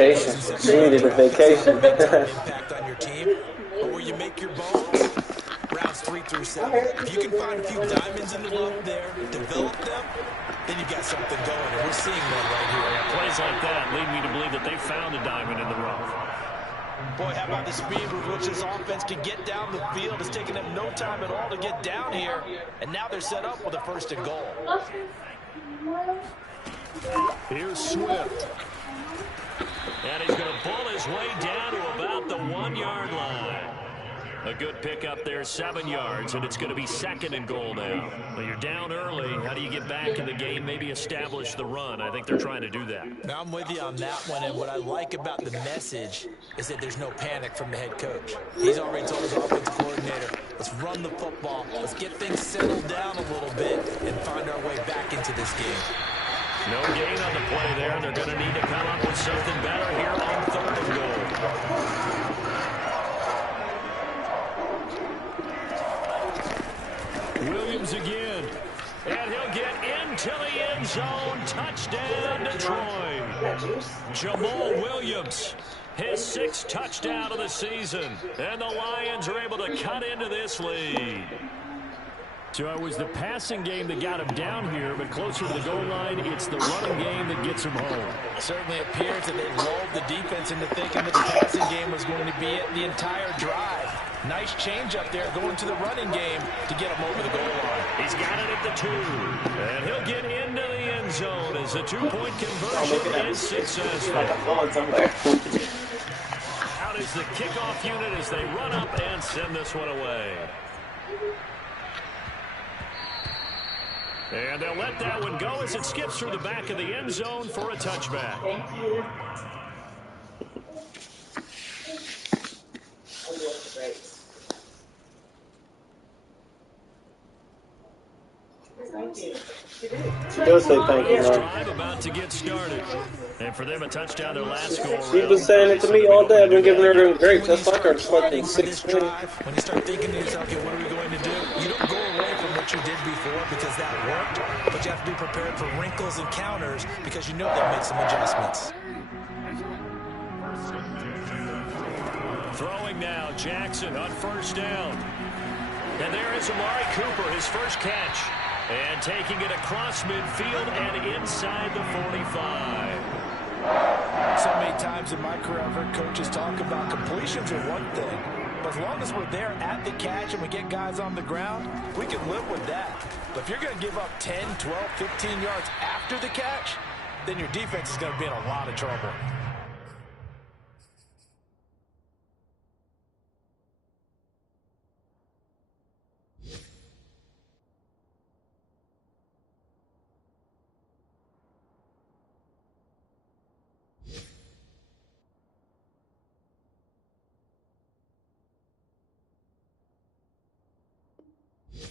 vacation. She needed a vacation. Impact on your team, but where you make your bones, rounds 3 through 7. If you can find a few diamonds in the rough there, develop them, then you've got something going, and we're seeing one right here. Yeah, plays like that lead me to believe that they found a diamond in the rough. Boy, how about the speed with which this offense can get down the field? It's taken them no time at all to get down here, and now they're set up with a first and goal. Here's Swift. And he's going to pull his way down to about the 1-yard line. A good pickup there, 7 yards, and it's going to be 2nd and goal now. Well, you're down early. How do you get back in the game, maybe establish the run? I think they're trying to do that. Now, I'm with you on that one, and what I like about the message is that there's no panic from the head coach. He's already told his offensive coordinator, let's run the football, let's get things settled down a little bit and find our way back into this game. No gain on the play there, and they're going to need to come up with something better here on 3rd and goal. Williams again, and he'll get into the end zone. Touchdown, Detroit. Jamal Williams, his 6th touchdown of the season, and the Lions are able to cut into this lead. So it was the passing game that got him down here, but closer to the goal line, it's the running game that gets him home. It certainly appears that they lulled the defense into thinking that the passing game was going to be it the entire drive. Nice change up there going to the running game to get him over the goal line. He's got it at the 2, and he'll get into the end zone as the 2-point conversion is successful. Out is the kickoff unit as they run up and send this one away. And they'll let that one go as it skips through the back of the end zone for a touchback. She does say thank you, man. Drive about to get started. And for them, a touchdown, their last score. She's been saying it to me all day. I've been giving her them grapes. That's like our fucking 6 When you start thinking to yourself, okay, what are we going to do? You don't go away from what you did before because that worked, but you have to be prepared for wrinkles and counters because you know they'll make some adjustments. Throwing now, Jackson on 1st down. And there is Amari Cooper, his first catch. And taking it across midfield and inside the 45. So many times in my career, I've heard coaches talk about completions are one thing. But as long as we're there at the catch and we get guys on the ground, we can live with that. But if you're going to give up 10, 12, 15 yards after the catch, then your defense is going to be in a lot of trouble.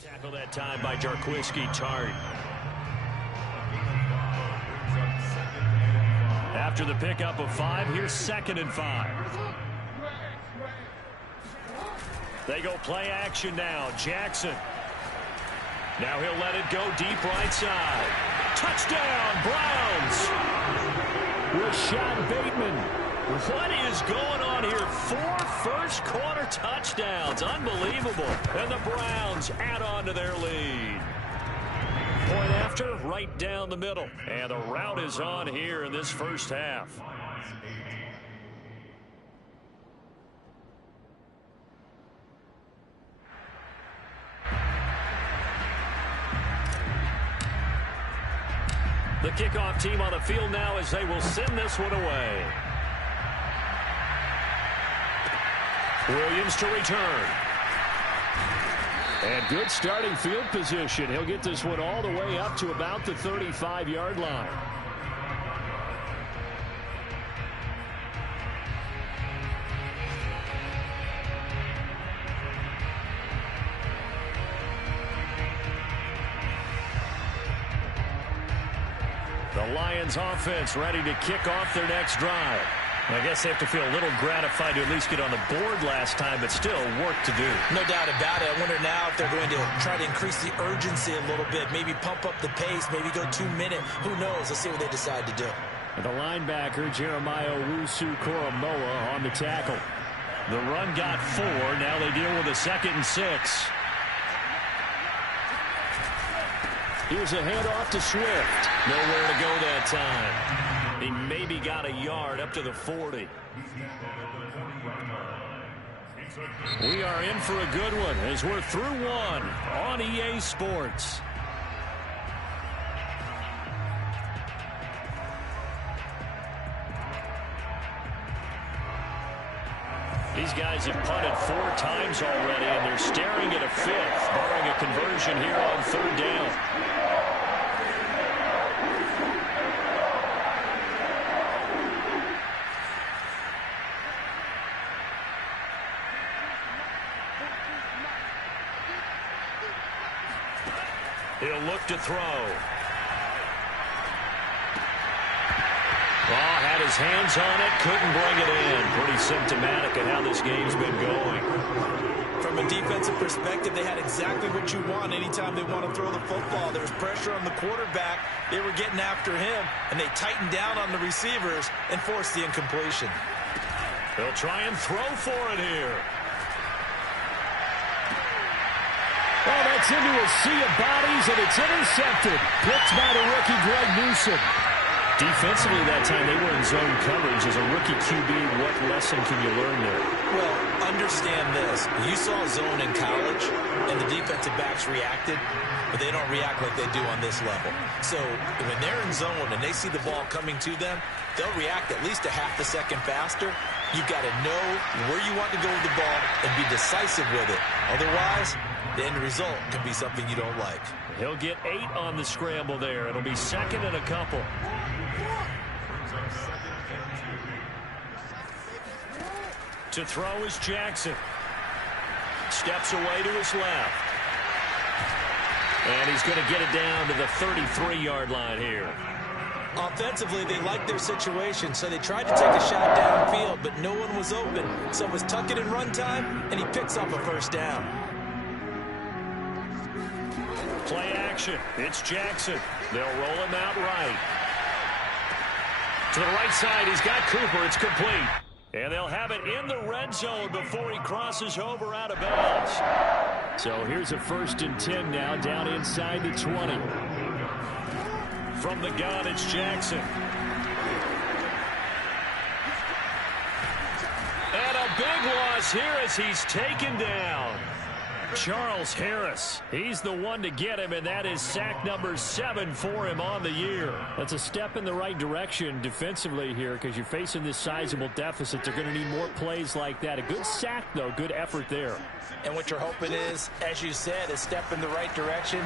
Tackle that time by Jarquiski Tart. After the pickup of 5, here's 2nd and 5. They go play action now. Jackson. Now he'll let it go deep right side. Touchdown, Browns. Rashad Bateman. What is going on here? 4 first-quarter touchdowns. Unbelievable. And the Browns add on to their lead. Point after, right down the middle. And the route is on here in this first half. The kickoff team on the field now as they will send this one away. Williams to return. And good starting field position. He'll get this one all the way up to about the 35-yard line. The Lions offense ready to kick off their next drive. I guess they have to feel a little gratified to at least get on the board last time, but still work to do. No doubt about it. I wonder now if they're going to try to increase the urgency a little bit, maybe pump up the pace, maybe go 2-minute. Who knows? Let's see what they decide to do. And the linebacker, Jeremiah Owusu-Koramoah, on the tackle. The run got 4. Now they deal with a 2nd and 6. Here's a handoff to Swift. Nowhere to go that time. He maybe got a yard up to the 40. We are in for a good one as we're through one on EA Sports. These guys have punted 4 times already, and they're staring at a 5th, barring a conversion here on 3rd down. He'll look to throw. Oh, had his hands on it, couldn't bring it in. Pretty symptomatic of how this game's been going. From a defensive perspective, they had exactly what you want anytime they want to throw the football. There was pressure on the quarterback. They were getting after him, and they tightened down on the receivers and forced the incompletion. They'll try and throw for it here. Oh, that's into a sea of bodies, and it's intercepted. Picked by the rookie, Greg Newsom. Defensively that time, they were in zone coverage. As a rookie QB, what lesson can you learn there? Well, understand this. You saw zone in college, and the defensive backs reacted, but they don't react like they do on this level. So when they're in zone and they see the ball coming to them, they'll react at least a half a second faster. You've got to know where you want to go with the ball and be decisive with it. Otherwise, the end result can be something you don't like. He'll get 8 on the scramble there. It'll be 2nd and a couple. To throw is Jackson. Steps away to his left. And he's going to get it down to the 33-yard line here. Offensively, they liked their situation, so they tried to take a shot downfield, but no one was open. So it was tuck it and run time, and he picks up a 1st down. Play action. It's Jackson. They'll roll him out right. To the right side, he's got Cooper. It's complete. And they'll have it in the red zone before he crosses over out of bounds. So here's a 1st and 10 now, down inside the 20. From the gun, it's Jackson. And a big loss here as he's taken down. Charles Harris, he's the one to get him, and that is sack number 7 for him on the year. That's a step in the right direction defensively here because you're facing this sizable deficit. They're going to need more plays like that. A good sack, though, good effort there. And what you're hoping is, as you said, a step in the right direction,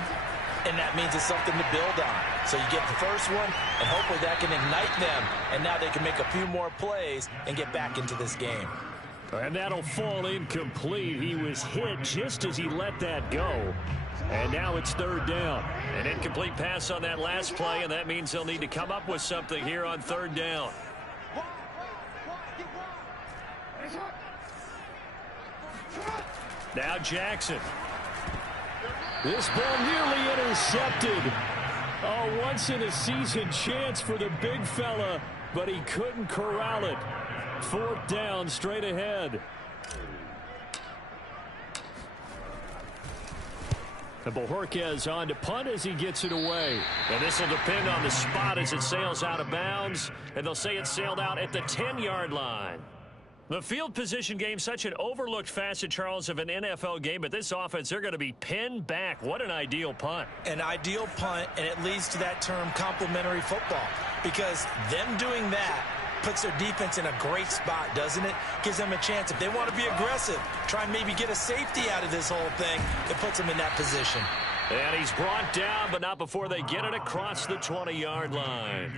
and that means it's something to build on. So you get the first one, and hopefully that can ignite them, and now they can make a few more plays and get back into this game. And that'll fall incomplete. He was hit just as he let that go. And now it's 3rd down. An incomplete pass on that last play, and that means they'll need to come up with something here on 3rd down. Now Jackson. This ball nearly intercepted. Oh, once-in-a-season chance for the big fella, but he couldn't corral it. 4th down, straight ahead. And Bojorquez on to punt as he gets it away. And this will depend on the spot as it sails out of bounds. And they'll say it sailed out at the 10-yard line. The field position game, such an overlooked facet, Charles, of an NFL game. But this offense, they're going to be pinned back. What an ideal punt. An ideal punt, and it leads to that term complementary football. Because them doing that puts their defense in a great spot, doesn't it? Gives them a chance. If they want to be aggressive, try and maybe get a safety out of this whole thing, it puts them in that position. And he's brought down, but not before they get it across the 20-yard line.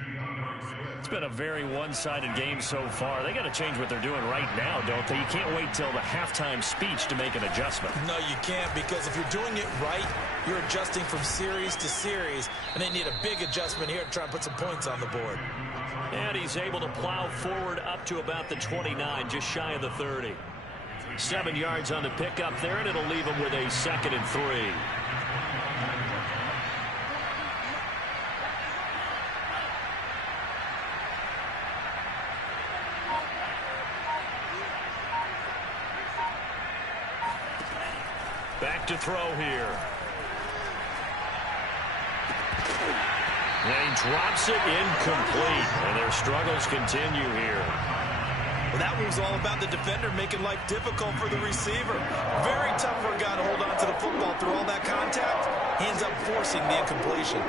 It's been a very one-sided game so far. They got to change what they're doing right now, don't they? You can't wait till the halftime speech to make an adjustment. No, you can't, because if you're doing it right, you're adjusting from series to series, and they need a big adjustment here to try and put some points on the board. And he's able to plow forward up to about the 29, just shy of the 30. 7 yards on the pickup there, and it'll leave him with a 2nd and 3. Back to throw here. And he drops it incomplete. And their struggles continue here. Well, that one was all about the defender making life difficult for the receiver. Very tough for a guy to hold on to the football through all that contact. He ends up forcing the incompletion.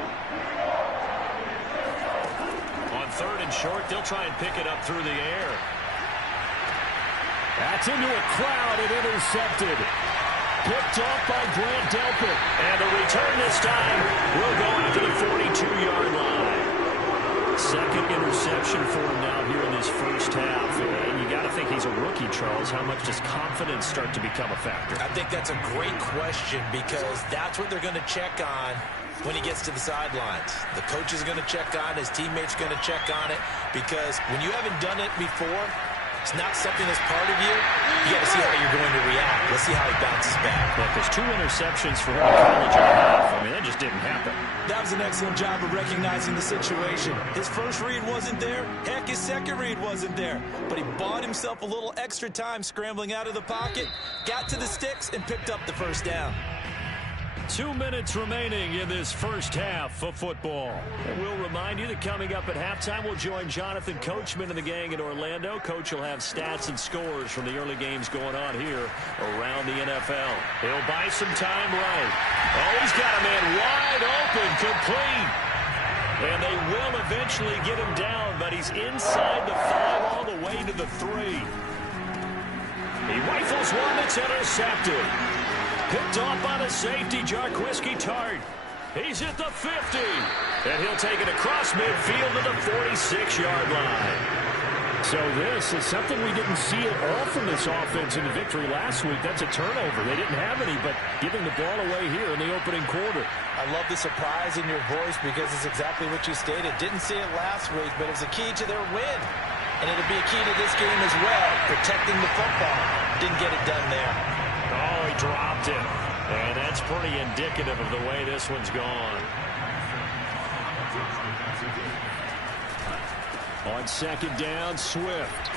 On 3rd and short, they'll try and pick it up through the air. That's into a crowd and intercepted. Picked off by Grant Delpit. And the return this time will go out to the 42-yard line. Second interception for him now here in this first half. And you got to think he's a rookie, Charles. How much does confidence start to become a factor? I think that's a great question because that's what they're going to check on when he gets to the sidelines. The coach is going to check on it. His teammates are going to check on it because when you haven't done it before, it's not something that's part of you. You got to see how you're going to react. Let's see how he bounces back. Yeah, because 2 interceptions for him in college and a half. I mean, that just didn't happen. That was an excellent job of recognizing the situation. His first read wasn't there. Heck, his second read wasn't there. But he bought himself a little extra time scrambling out of the pocket, got to the sticks, and picked up the first down. 2 minutes remaining in this first half of football. And we'll remind you that coming up at halftime, we'll join Jonathan Coachman and the gang in Orlando. Coach will have stats and scores from the early games going on here around the NFL. He'll buy some time right. Oh, he's got a man wide open, complete. And they will eventually get him down, but he's inside the 5 all the way to the 3. He rifles one that's intercepted. Picked off by the safety, Jarquiski Tart. He's at the 50. And he'll take it across midfield to the 46-yard line. So this is something we didn't see at all from this offense in the victory last week. That's a turnover. They didn't have any, but giving the ball away here in the opening quarter. I love the surprise in your voice because it's exactly what you stated. Didn't see it last week, but it was a key to their win. And it'll be a key to this game as well, protecting the football. Didn't get it done there. Oh, he dropped it. And that's pretty indicative of the way this one's gone. On 2nd down, Swift.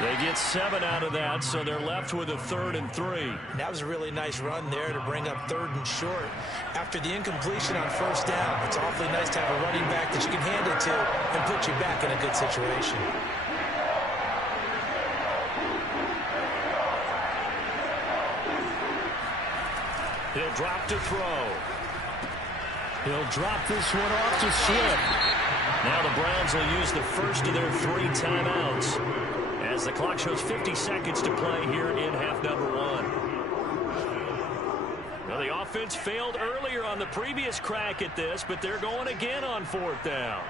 They get 7 out of that, so they're left with a 3rd and 3. That was a really nice run there to bring up 3rd and short. After the incompletion on 1st down, it's awfully nice to have a running back that you can hand it to and put you back in a good situation. He'll drop to throw. He'll drop this one off to Swift. Now the Browns will use the first of their 3 timeouts as the clock shows 50 seconds to play here in half number 1. Well, the offense failed earlier on the previous crack at this, but they're going again on 4th down.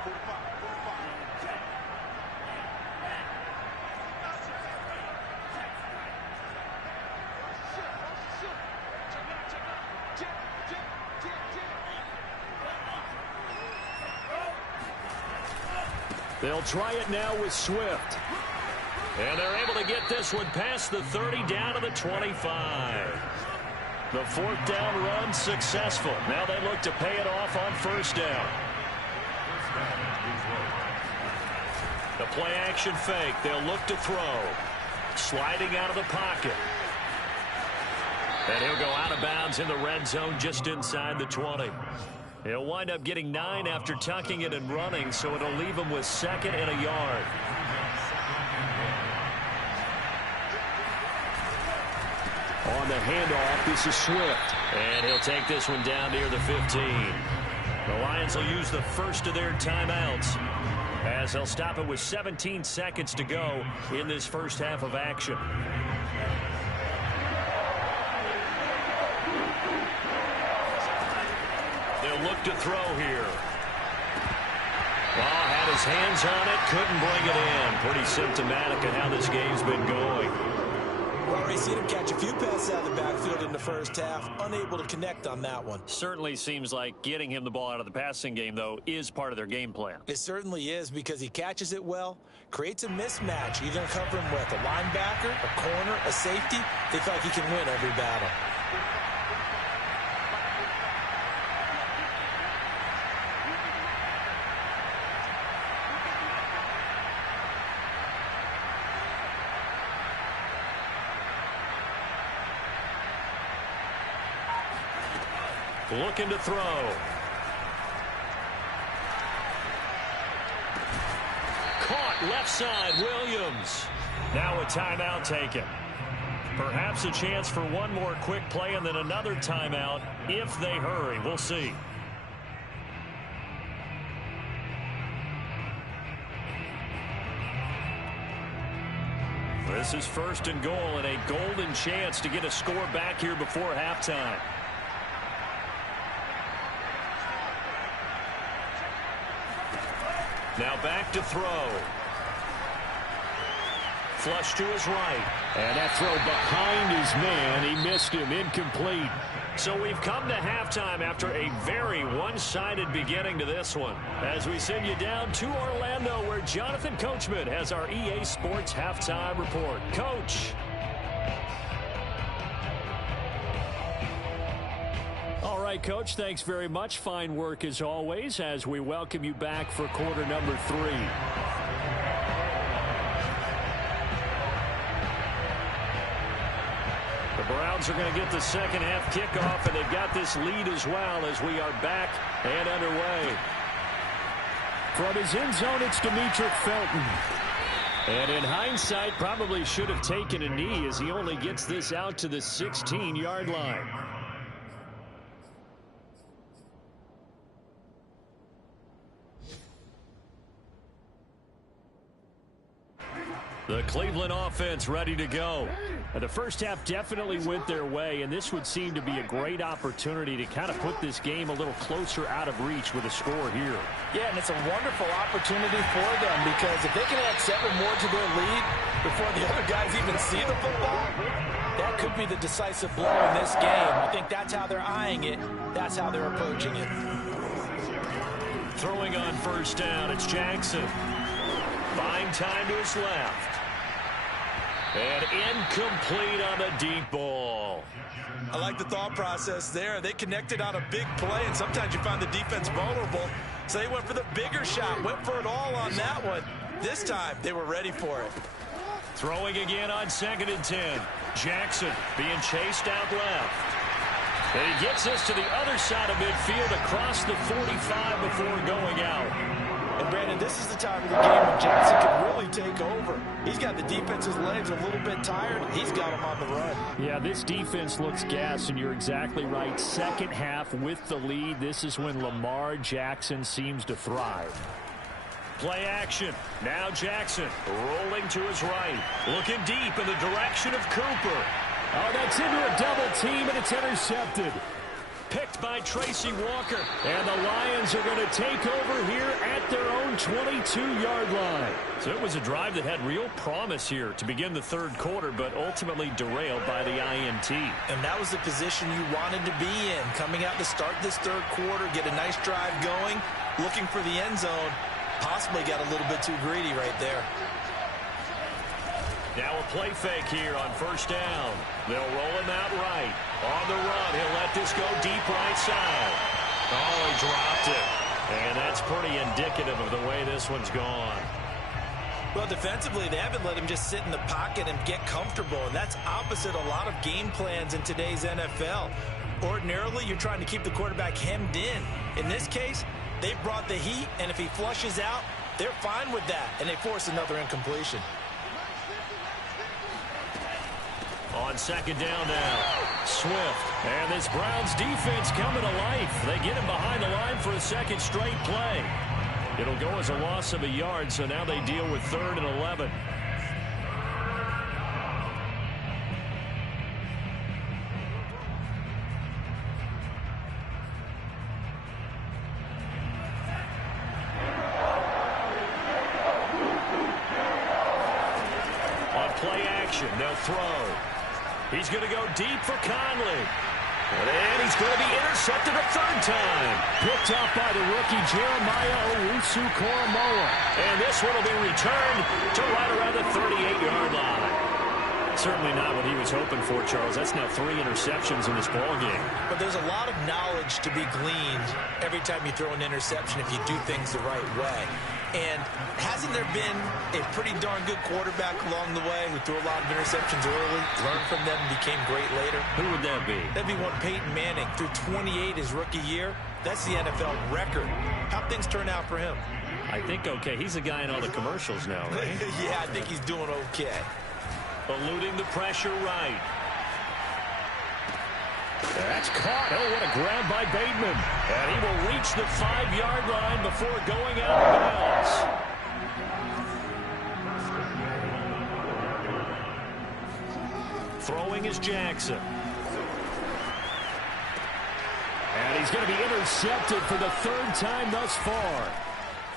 They'll try it now with Swift. And they're able to get this one past the 30 down to the 25. The 4th down run successful. Now they look to pay it off on 1st down. The play action fake. They'll look to throw. Sliding out of the pocket. And he'll go out of bounds in the red zone just inside the 20. He'll wind up getting 9 after tucking it and running, so it'll leave him with 2nd and a yard. On the handoff, this is Swift. And he'll take this one down near the 15. The Lions will use the first of their timeouts as they'll stop it with 17 seconds to go in this first half of action. They'll look to throw here. Ball had his hands on it, couldn't bring it in. Pretty symptomatic of how this game's been going. We've already seen him catch a few passes out of the backfield in the first half, unable to connect on that one. Certainly seems like getting him the ball out of the passing game, though, is part of their game plan. It certainly is because he catches it well, creates a mismatch. You're going to cover him with a linebacker, a corner, a safety. They feel like he can win every battle. looking to throw. Caught left side, Williams. Now a timeout taken. Perhaps a chance for one more quick play and then another timeout if they hurry. We'll see. This is 1st and goal and a golden chance to get a score back here before halftime. Now back to throw. Flush to his right. And that throw behind his man. He missed him. Incomplete. So we've come to halftime after a very one-sided beginning to this one. As we send you down to Orlando, where Jonathan Coachman has our EA Sports Halftime Report. Coach. All right, Coach, thanks very much. Fine work as always as we welcome you back for quarter number 3. The Browns are going to get the second half kickoff, and they've got this lead as well as we are back and underway. From his end zone, it's Demetric Felton. And in hindsight, probably should have taken a knee as he only gets this out to the 16-yard line. The Cleveland offense ready to go. The first half definitely went their way, and this would seem to be a great opportunity to kind of put this game a little closer out of reach with a score here. Yeah, and it's a wonderful opportunity for them because if they can add 7 more to their lead before the other guys even see the football, that could be the decisive blow in this game. I think that's how they're eyeing it. That's how they're approaching it. Throwing on first down, it's Jackson. Fine time to his left. And incomplete on the deep ball. I like the thought process there. They connected on a big play, and sometimes you find the defense vulnerable. So they went for the bigger shot, went for it all on that one. This time, they were ready for it. Throwing again on 2nd and 10. Jackson being chased out left. And he gets us to the other side of midfield across the 45 before going out. And, Brandon, this is the time of the game when Jackson can really take over. He's got the defense's legs a little bit tired. He's got him on the run. Yeah, this defense looks gassed, and you're exactly right. Second half with the lead. This is when Lamar Jackson seems to thrive. Play action. Now Jackson rolling to his right. Looking deep in the direction of Cooper. Oh, that's into a double team, and it's intercepted. Picked by Tracy Walker. And the Lions are going to take over here at their own 22-yard line. So it was a drive that had real promise here to begin the third quarter, but ultimately derailed by the INT. And that was the position you wanted to be in. Coming out to start this third quarter, get a nice drive going, looking for the end zone. Possibly got a little bit too greedy right there. Now a play fake here on first down. They'll roll him out right. On the run, he'll let this go deep right side. Oh, he dropped it. And that's pretty indicative of the way this one's gone. Well, defensively, they haven't let him just sit in the pocket and get comfortable, and that's opposite a lot of game plans in today's NFL. Ordinarily, you're trying to keep the quarterback hemmed in. In this case, they brought the heat, and if he flushes out, they're fine with that, and they force another incompletion. On second down now, Swift. And this Browns defense coming to life. They get him behind the line for a second straight play. It'll go as a loss of a yard, so now they deal with 3rd and 11. On play action, they'll throw. He's going to go deep for Conley. And he's going to be intercepted a 3rd time. Picked up by the rookie Jeremiah Owusu-Koramoah. And this one will be returned to right around the 38-yard line. Certainly not what he was hoping for, Charles. That's now 3 interceptions in this ballgame. But there's a lot of knowledge to be gleaned every time you throw an interception if you do things the right way. And hasn't there been a pretty darn good quarterback along the way who threw a lot of interceptions early, learned from them, and became great later? Who would that be? That'd be one Peyton Manning. Threw 28 his rookie year. That's the NFL record. How'd things turn out for him? I think okay. He's a guy in all the commercials now, right? Yeah, I think he's doing okay. Eluding the pressure right. That's caught. Oh, what a grab by Bateman. And he will reach the 5-yard line before going out of bounds. Throwing is Jackson. And he's going to be intercepted for the 3rd time thus far.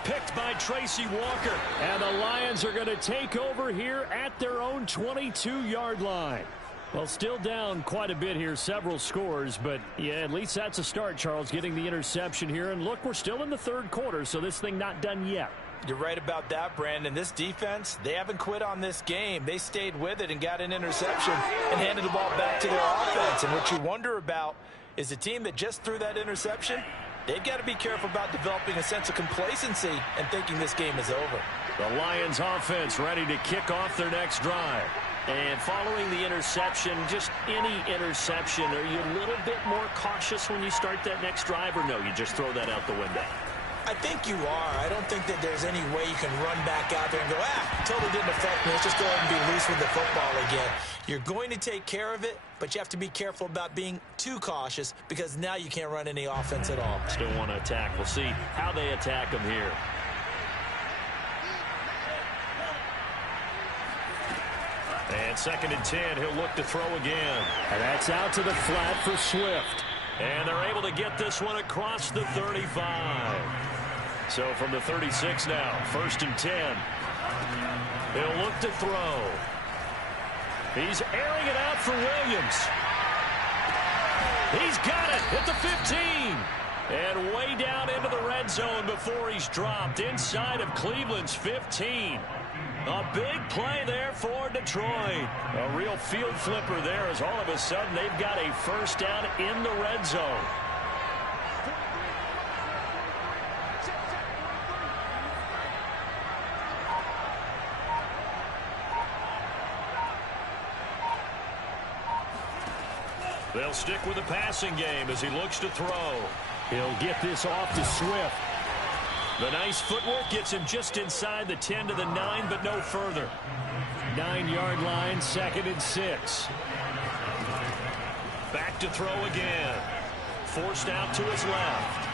Picked by Tracy Walker. And the Lions are going to take over here at their own 22-yard line. Well, still down quite a bit here, several scores, but yeah, at least that's a start, Charles, getting the interception here. And look, we're still in the 3rd quarter, so this thing not done yet. You're right about that, Brandon. This defense, they haven't quit on this game. They stayed with it and got an interception and handed the ball back to their offense. And what you wonder about is the team that just threw that interception, they've got to be careful about developing a sense of complacency and thinking this game is over. The Lions offense ready to kick off their next drive. And following the interception, just any interception, are you a little bit more cautious when you start that next drive, or no, you just throw that out the window? I think you are. I don't think that there's any way you can run back out there and go, totally didn't affect me. Let's just go ahead and be loose with the football again. You're going to take care of it, but you have to be careful about being too cautious because now you can't run any offense at all. Still want to attack. We'll see how they attack them here. And 2nd and 10, he'll look to throw again. And that's out to the flat for Swift. And they're able to get this one across the 35. So from the 36 now, 1st and 10. He'll look to throw. He's airing it out for Williams. He's got it at the 15. And way down into the red zone before he's dropped inside of Cleveland's 15. A big play there for Detroit. A real field flipper there as all of a sudden they've got a 1st down in the red zone. They'll stick with the passing game as he looks to throw. He'll get this off to Swift. The nice footwork gets him just inside the 10 to the 9, but no further. 9-yard line, 2nd and 6. Back to throw again. Forced out to his left.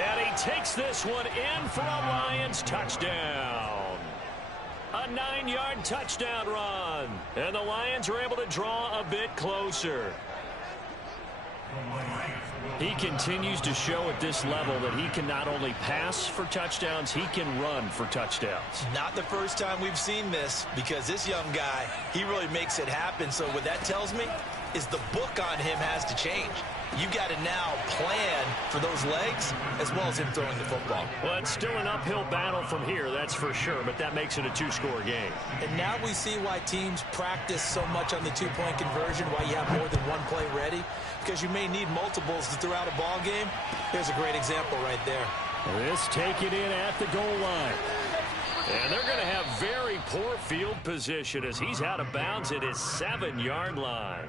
And he takes this one in for a Lions touchdown. A 9-yard touchdown run. And the Lions are able to draw a bit closer. He continues to show at this level that he can not only pass for touchdowns, he can run for touchdowns. Not the first time we've seen this, because this young guy, he really makes it happen. So what that tells me is the book on him has to change. You got to now plan for those legs as well as him throwing the football. Well, it's still an uphill battle from here, that's for sure, but that makes it a 2-score game. And now we see why teams practice so much on the 2-point conversion, why you have more than one play ready, because you may need multiples to throw out a ball game. Here's a great example right there. This taken in at the goal line. And they're going to have very poor field position as he's out of bounds at his 7-yard line.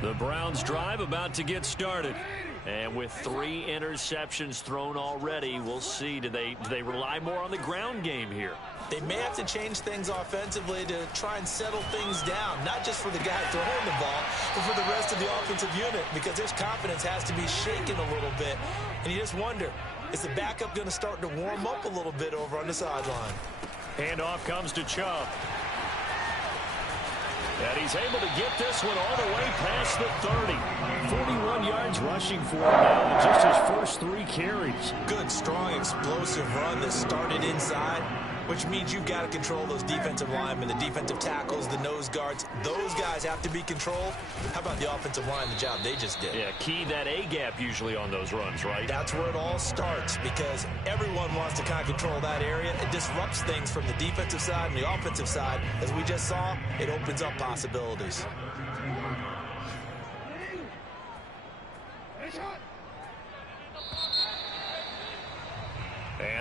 The Browns drive about to get started. And with 3 interceptions thrown already, we'll see. Do they rely more on the ground game here? They may have to change things offensively to try and settle things down, not just for the guy throwing the ball, but for the rest of the offensive unit, because their confidence has to be shaken a little bit. And you just wonder, is the backup going to start to warm up a little bit over on the sideline? Handoff comes to Chubb. And he's able to get this one all the way past the 30. 41 yards rushing for him now in just his first 3 carries. Good, strong, explosive run that started inside, which means you've got to control those defensive linemen, the defensive tackles, the nose guards. Those guys have to be controlled. How about the offensive line, the job they just did? Yeah, key that A-gap usually on those runs, right? That's where it all starts, because everyone wants to kind of control that area. It disrupts things from the defensive side and the offensive side. As we just saw, it opens up possibilities.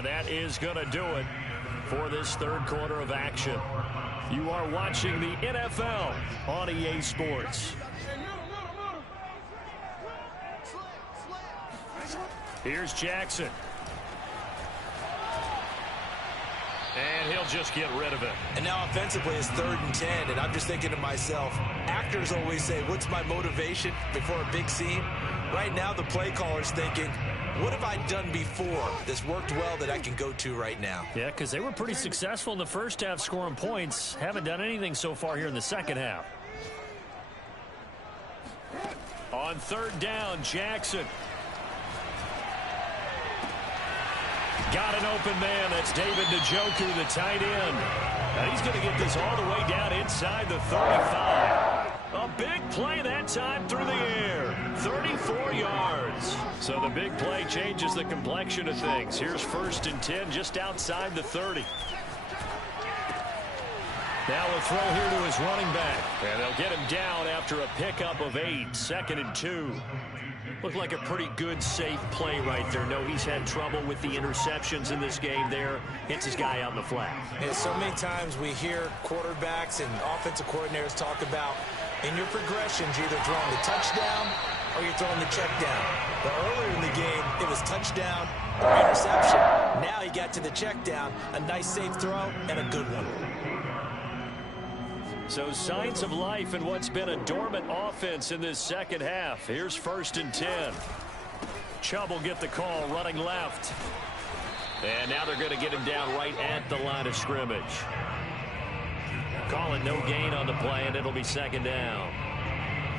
And that is going to do it for this third quarter of action. You are watching the NFL on EA Sports. Here's Jackson. And he'll just get rid of it. And now offensively it's 3rd and 10, and I'm just thinking to myself, actors always say, what's my motivation before a big scene? Right now the play caller's thinking, what have I done before that's worked well that I can go to right now? Yeah, because they were pretty successful in the first half scoring points. Haven't done anything so far here in the second half. On 3rd down, Jackson. Got an open man. That's David Njoku, the tight end. And he's going to get this all the way down inside the 35. A big play that time through the air. 34 yards. So the big play changes the complexion of things. Here's 1st and 10 just outside the 30. Now a throw here to his running back. And they'll get him down after a pickup of 8. 2nd and 2. Looked like a pretty good, safe play right there. No, he's had trouble with the interceptions in this game there. Hits his guy out in the flat. Yeah, so many times we hear quarterbacks and offensive coordinators talk about in your progressions, you're either throwing the touchdown or you're throwing the check down. But earlier in the game, it was touchdown or interception. Now he got to the check down, a nice safe throw, and a good one. So signs of life in what's been a dormant offense in this second half. Here's 1st and 10. Chubb will get the call running left. And now they're going to get him down right at the line of scrimmage. Calling no gain on the play, and it'll be 2nd down.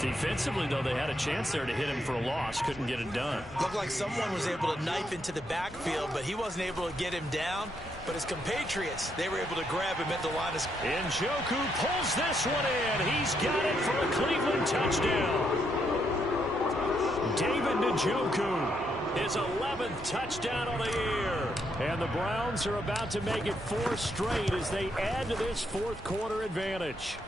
Defensively, though, they had a chance there to hit him for a loss. Couldn't get it done. Looked like someone was able to knife into the backfield, but he wasn't able to get him down. But his compatriots, they were able to grab him at the line of scrimmage. Njoku pulls this one in. He's got it for a Cleveland touchdown. David Njoku, his 11th touchdown on the year. And the Browns are about to make it 4 straight as they add to this fourth quarter advantage.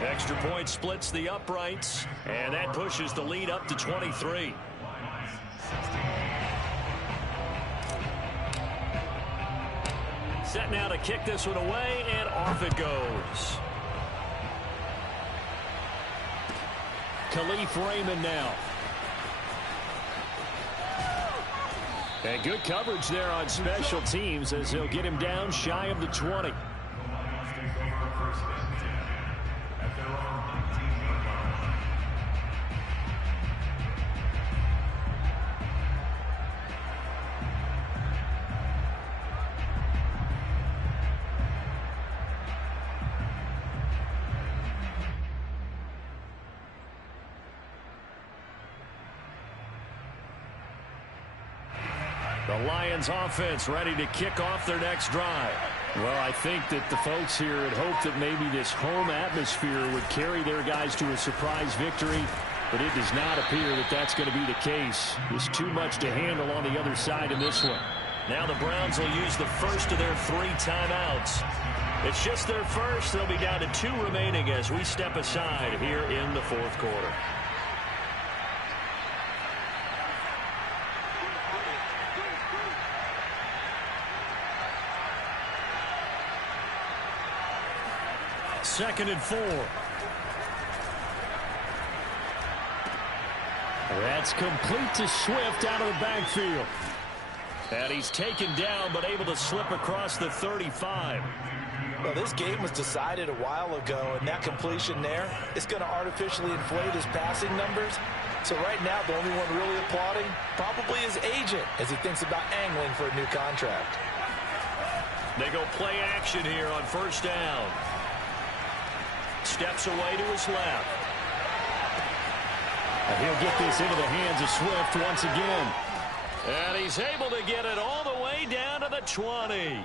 Extra point splits the uprights, and that pushes the lead up to 23. Set now to kick this one away, and off it goes. Khalif Raymond now. And good coverage there on special teams as they'll get him down shy of the 20. The Lions offense ready to kick off their next drive. Well, I think that the folks here had hoped that maybe this home atmosphere would carry their guys to a surprise victory, but it does not appear that that's going to be the case. There's too much to handle on the other side in this one. Now the Browns will use the first of their 3 timeouts. It's just their first. They'll be down to 2 remaining as we step aside here in the fourth quarter. Second and 4. That's complete to Swift out of the backfield. And he's taken down but able to slip across the 35. Well, this game was decided a while ago, and that completion there is going to artificially inflate his passing numbers. So right now, the only one really applauding probably his agent as he thinks about angling for a new contract. They go play action here on 1st down. Steps away to his left. And he'll get this into the hands of Swift once again. And he's able to get it all the way down to the 20.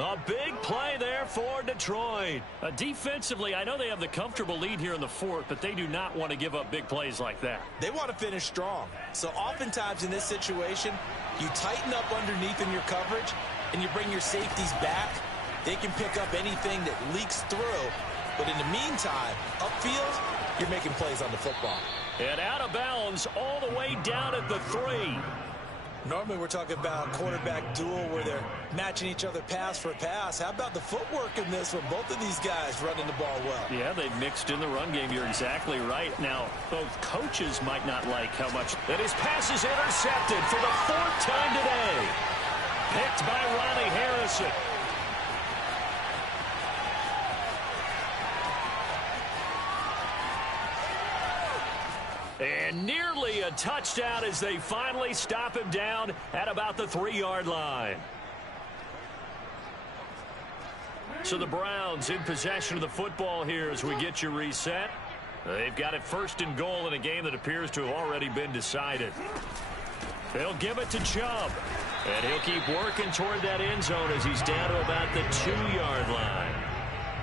A big play there for Detroit. Defensively, I know they have the comfortable lead here in the fourth, but they do not want to give up big plays like that. They want to finish strong. So oftentimes in this situation, you tighten up underneath in your coverage, and you bring your safeties back. They can pick up anything that leaks through. But in the meantime, upfield, you're making plays on the football. And out of bounds all the way down at the 3. Normally we're talking about a quarterback duel where they're matching each other pass for pass. How about the footwork in this one? Both of these guys running the ball well. Yeah, they've mixed in the run game. You're exactly right. Now, both coaches might not like how much. And his pass is intercepted for the 4th time today. Picked by Ronnie Harrison. And nearly a touchdown as they finally stop him down at about the 3-yard line. So the Browns in possession of the football here as we get you reset. They've got it 1st and goal in a game that appears to have already been decided. They'll give it to Chubb. And he'll keep working toward that end zone as he's down to about the 2-yard line.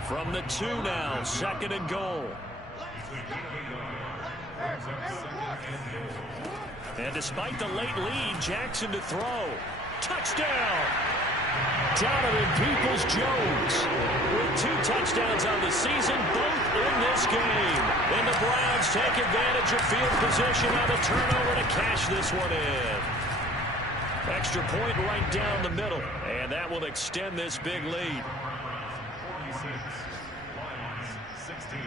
From the 2 now, 2nd and goal. And despite the late lead, Jackson to throw. Touchdown! Donovan Peoples-Jones with 2 touchdowns on the season, both in this game. And the Browns take advantage of field position on the turnover to cash this one in. Extra point right down the middle, and that will extend this big lead. 46, Lions, 16.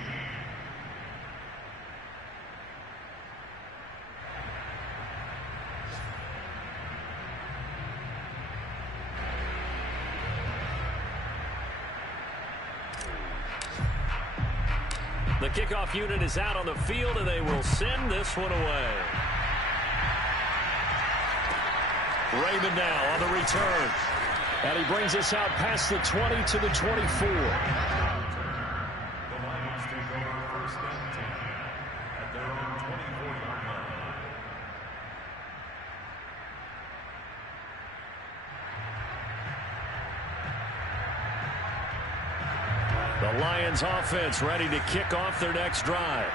The kickoff unit is out on the field, and they will send this one away. Raymond now on the return. And he brings us out past the 20 to the 24. The Lions take over 1st and 10 at their own 24-yard line. The Lions offense ready to kick off their next drive.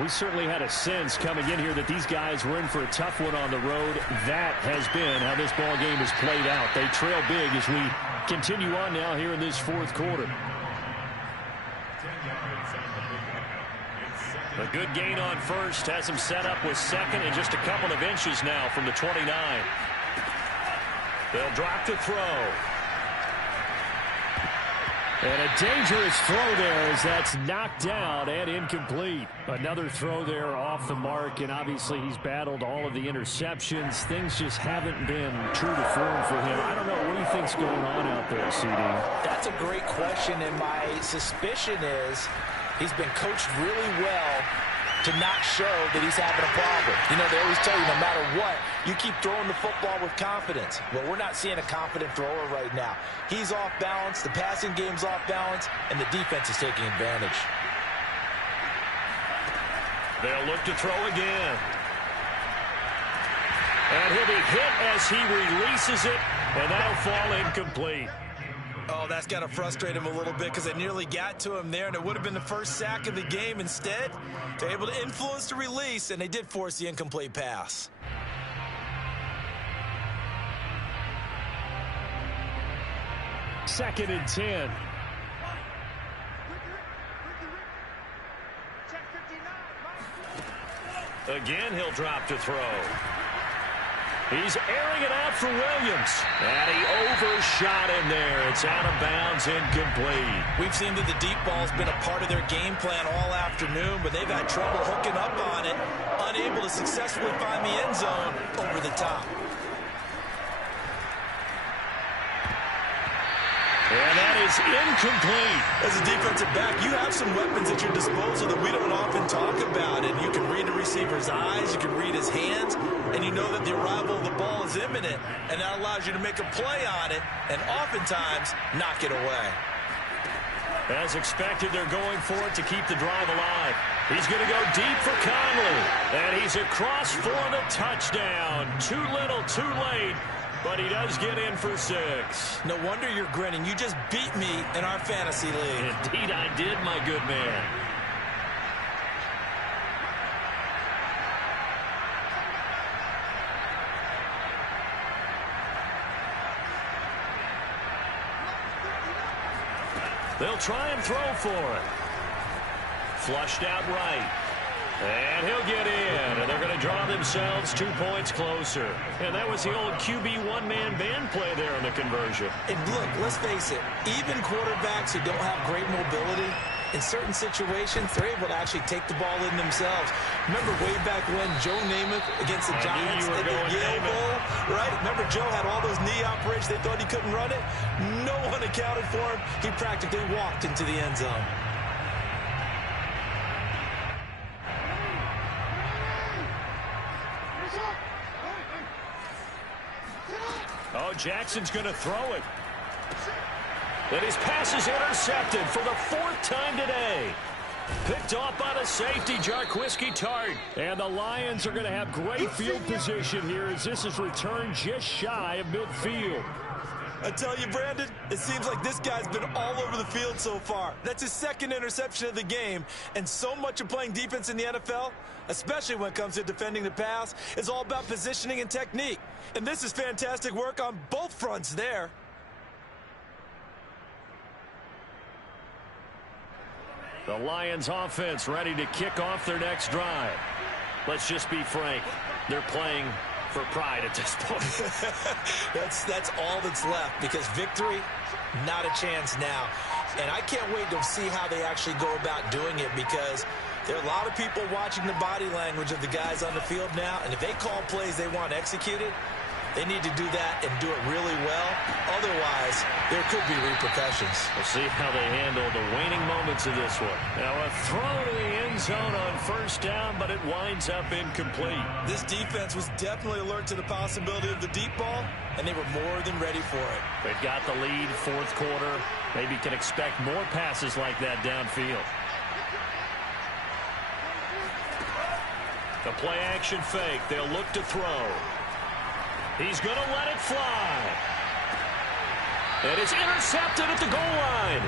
We certainly had a sense coming in here that these guys were in for a tough one on the road. That has been how this ball game has played out. They trail big as we continue on now here in this 4th quarter. 10 yards on the pickup. It's 2nd. A good gain on 1st has him set up with 2nd and just a couple of inches now from the 29. They'll drop to throw. And a dangerous throw there as that's knocked down and incomplete. Another throw there off the mark, and obviously he's battled all of the interceptions. Things just haven't been true to form for him. I don't know. What do you think's going on out there, CD? That's a great question, and my suspicion is he's been coached really well to not show that he's having a problem. You know, they always tell you no matter what, you keep throwing the football with confidence. Well, we're not seeing a confident thrower right now. He's off balance, the passing game's off balance, and the defense is taking advantage. They'll look to throw again. And he'll be hit as he releases it, and that'll fall incomplete. Oh, that's got to frustrate him a little bit because it nearly got to him there, and it would have been the first sack of the game. Instead, they're able to influence the release, and they did force the incomplete pass. Second and 10. Again, he'll drop to throw. He's airing it out for Williams. And he overshot him there. It's out of bounds, incomplete. We've seen that the deep ball's been a part of their game plan all afternoon, but they've had trouble hooking up on it, unable to successfully find the end zone over the top. And that is incomplete. As a defensive back, you have some weapons at your disposal that we don't often talk about. And you can read the receiver's eyes, you can read his hands, and you know that the arrival of the ball is imminent. And that allows you to make a play on it and oftentimes knock it away. As expected, they're going for it to keep the drive alive. He's going to go deep for Conley. And he's across for the touchdown. Too little, too late. But he does get in for 6. No wonder you're grinning. You just beat me in our fantasy league. Indeed I did, my good man. They'll try and throw for it. Flushed out right. And he'll get in, and they're going to draw themselves 2 points closer. And that was the old QB one-man band play there on the conversion. And look, let's face it, even quarterbacks who don't have great mobility, in certain situations, they're able to actually take the ball in themselves. Remember way back when Joe Namath against the Giants at the Yale Bowl, right? Remember Joe had all those knee operations. They thought he couldn't run it. No one accounted for him. He practically walked into the end zone. Oh, Jackson's going to throw it. And his pass is intercepted for the 4th time today. Picked off by the safety, Jarquiski Tart. And the Lions are going to have great field position here as this is returned just shy of midfield. I tell you, Brandon, it seems like this guy's been all over the field so far. That's his 2nd interception of the game. And so much of playing defense in the NFL, especially when it comes to defending the pass, is all about positioning and technique. And this is fantastic work on both fronts there. The Lions offense ready to kick off their next drive. Let's just be frank. They're playing for pride at this point. That's all that's left, because victory, not a chance now. And I can't wait to see how they actually go about doing it, because there are a lot of people watching the body language of the guys on the field now, and if they call plays they want executed, they need to do that and do it really well. Otherwise, there could be repercussions. We'll see how they handle the waning moments of this one. Now a throw to the end zone on 1st down, but it winds up incomplete. This defense was definitely alert to the possibility of the deep ball, and they were more than ready for it. They've got the lead, 4th quarter. Maybe can expect more passes like that downfield. The play action fake. They'll look to throw. He's going to let it fly. And it's intercepted at the goal line.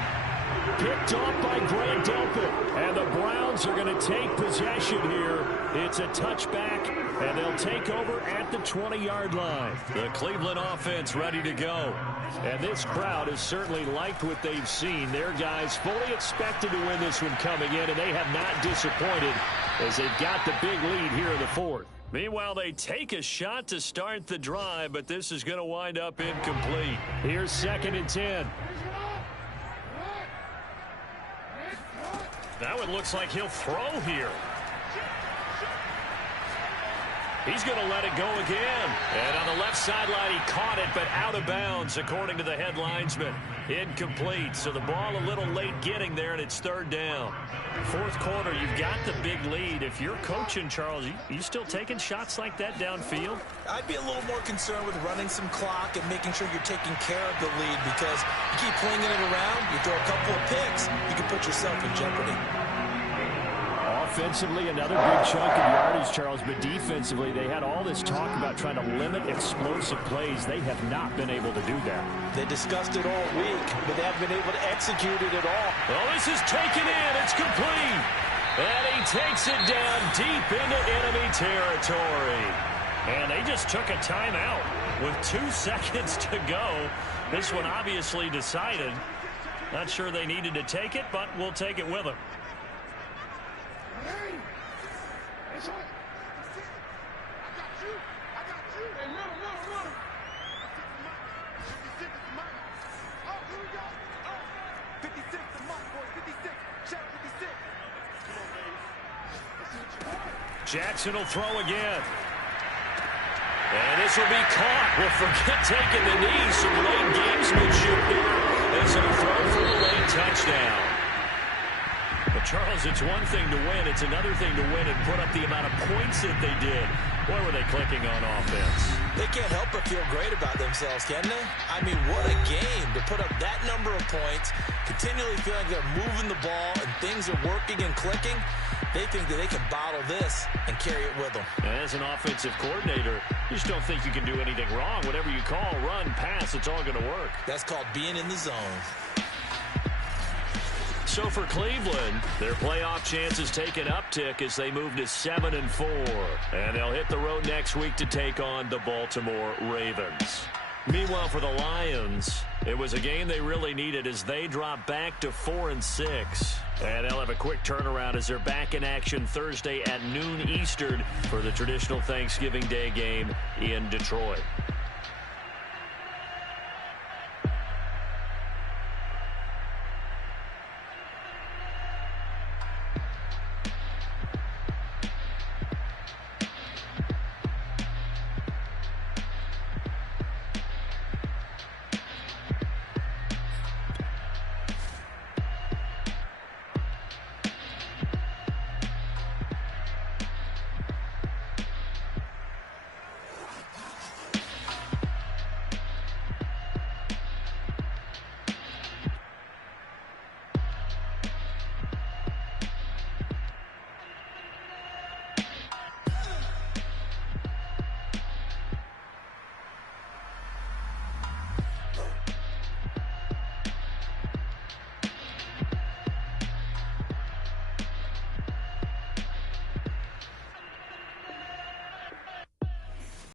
Picked off by Grant Delpit. And the Browns are going to take possession here. It's a touchback, and they'll take over at the 20-yard line. The Cleveland offense ready to go. And this crowd has certainly liked what they've seen. Their guys fully expected to win this one coming in, and they have not disappointed as they've got the big lead here in the 4th. Meanwhile, they take a shot to start the drive, but this is going to wind up incomplete. Here's 2nd and 10. Now it looks like he'll throw here. He's going to let it go again. And on the left sideline, he caught it, but out of bounds, according to the head linesman. Incomplete. So the ball a little late getting there, and it's 3rd down. 4th quarter, you've got the big lead. If you're coaching, Charles, you still taking shots like that downfield? I'd be a little more concerned with running some clock and making sure you're taking care of the lead, because you keep flinging it around, you throw a couple of picks, you can put yourself in jeopardy. Offensively, another big chunk of yardage, Charles, but defensively, they had all this talk about trying to limit explosive plays. They have not been able to do that. They discussed it all week, but they haven't been able to execute it at all. Well, this is taken in. It's complete. And he takes it down deep into enemy territory. And they just took a timeout with 2 seconds to go. This one obviously decided. Not sure they needed to take it, but we'll take it with them. Jackson will throw again. And this will be caught. Well, forget taking the knee. Some late gamesmanship here. As he'll throw for the late touchdown. But, Charles, it's one thing to win. It's another thing to win and put up the amount of points that they did. Boy, were they clicking on offense. They can't help but feel great about themselves, can they? I mean, what a game to put up that number of points, continually feeling they're moving the ball and things are working and clicking. They think that they can bottle this and carry it with them. As an offensive coordinator, you just don't think you can do anything wrong. Whatever you call, run, pass, it's all going to work. That's called being in the zone. So for Cleveland, their playoff chances take an uptick as they move to 7-4. And they'll hit the road next week to take on the Baltimore Ravens. Meanwhile, for the Lions, it was a game they really needed as they drop back to 4-6. And they'll have a quick turnaround as they're back in action Thursday at noon Eastern for the traditional Thanksgiving Day game in Detroit.